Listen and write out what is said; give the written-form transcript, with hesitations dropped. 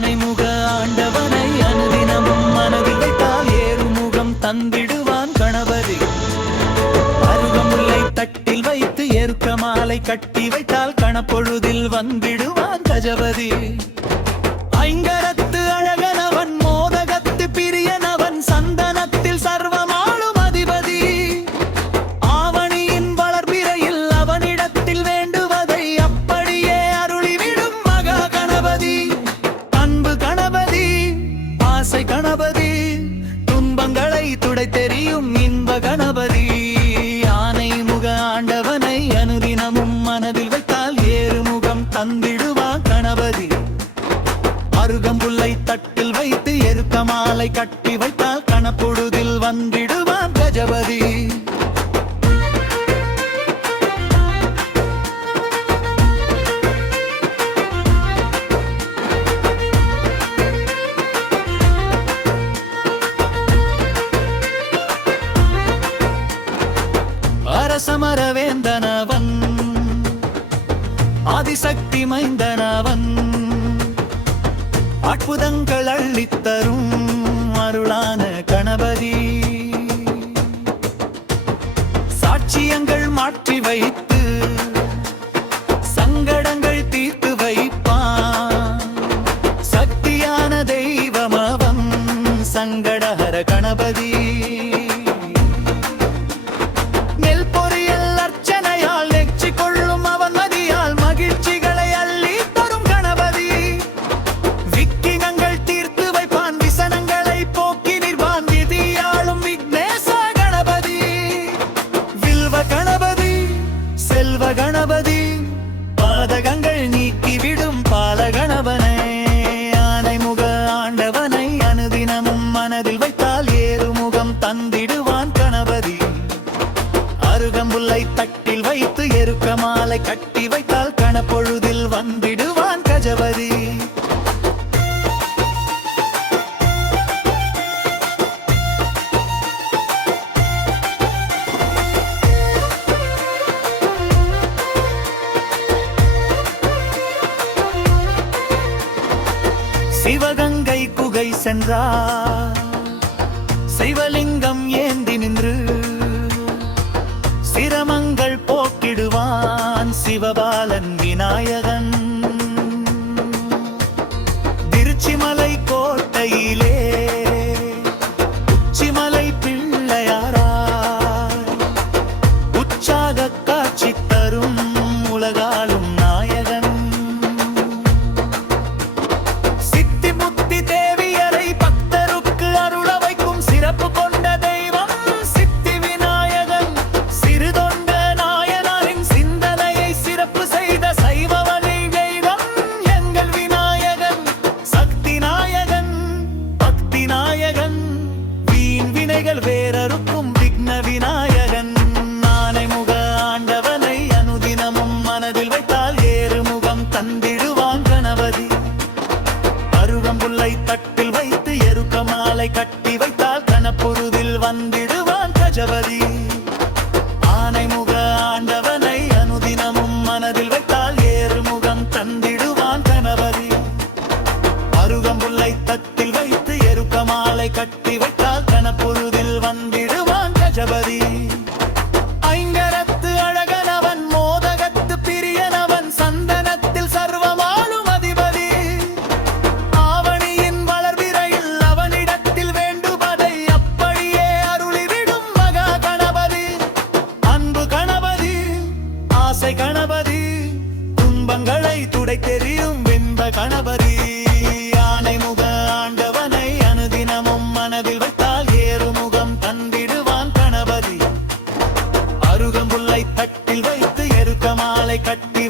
ஆனைமுக ஆண்டவனை அனுதினமும் மனதில் வைத்தால் ஏறுமுகம் தந்திடுவான் கணபதி. அருகமுல்லை தட்டில் வைத்து எருக்க மாலை கட்டி வைத்தால் கணப்பொழுதில் வந்திடுவான் கஜபதி. ஐங்கரத்து அழகனவன் மோதகத்து பிரியனவன் சந்தனத்தில் சர்வமாளும் அதிபதி. ஆவணியின் வளர்பிறையில் அவனிடத்தில் வேண்டுவதை அப்படியே அருளிவிடும் மகா கணபதி. அன்பு கணபதி, ஆசை கணபதி, துன்பங்களை துடை தெரியும் இன்ப கணபதி. ஆனைமுக ஆண்டவனை அனுதினமும் மனதில் வைத்தால் ஏறுமுகம் தந்திடுவான் கணபதி. அருகம்புல்லை தட்டில் வைத்து எருக்க மாலை கட்டி வைத்தால் கணப்பொழுதில் வந்திடுவான் கஜபதி. அரசமரவேந்தனவன் ஆதிசக்தி மைந்தனவன் அற்புதங்கள் அள்ளித்தரும் அருளான கணபதி. சாட்சியங்கள் மாற்றி வைத்து சங்கடங்கள் தீர்த்து வைப்பான். சக்தியான தெய்வம் அவன் சங்கடஹர கணபதி. கணபதி பாதகங்கள் நீக்கிவிடும் பாலகணவனே. ஆனைமுக ஆண்டவனை அனுதினமும் மனதில் வைத்தால் ஏறுமுகம் தந்திடுவான் கணபதி. அருகம்புல்லை தட்டில் வைத்து எருக்க மாலை கட்டி வைத்தால் கணப்பொழுதில் வந்திடுவான் கஜபதி. சிவகங்கை குகை சென்றார் சிவலிங்கம் ஏந்தி நின்று சிரமங்கள் போக்கிடுவான் சிவபாலன் விநாயகன். திருச்சிமலை கோட்டையிலே உச்சிமலை பிள்ளையாராய் உற்சாக காட்சி தரும் உலகாலும் நாயகன். வேறறுக்கும் விக்ன விநாயகன். ஆனைமுக ஆண்டவனை அனுதினமும் மனதில் வைத்தால் ஏறுமுகம் தந்திடுவான் கணபதி. அருகம்புல்லை தட்டில் வைத்து எருக்க மாலை கட்டி வைத்தால் கணப்பொழுதில் வந்திடுவான் கஜபதி. ஆனைமுக ஆண்டவனை அனுதினமும் மனதில் வைத்தால் ஏறுமுகம் தந்திடுவான் கணபதி. அருகம்புல்லை தட்டில் வைத்து எருக்க மாலை கட்டி வைத்தால் கணப்பொழுதில் வந்திடுவான் கஜபதி. ஐங்கரத்து அழகனவன் மோதகத்து பிரியனவன் சந்தனத்தில் சர்வமாளும் அதிபதி. ஆவணியின் வளர்பிறையில் அவனிடத்தில் வேண்டுவதை அப்படியே அருளிவிடும் மகா கணபதி. அன்பு கணபதி, ஆசை கணபதி, துன்பங்களை துடை தெரியும் இன்ப கணபதி. ஆனைமுக ஆண்டவனை அனுதினமும் மனதில் வைத்தால் ஏறுமுகம் தந்திடுவான் கணபதி. அருகம்புல்லை தட்டில் வைத்து எருக்க மாலை கட்டி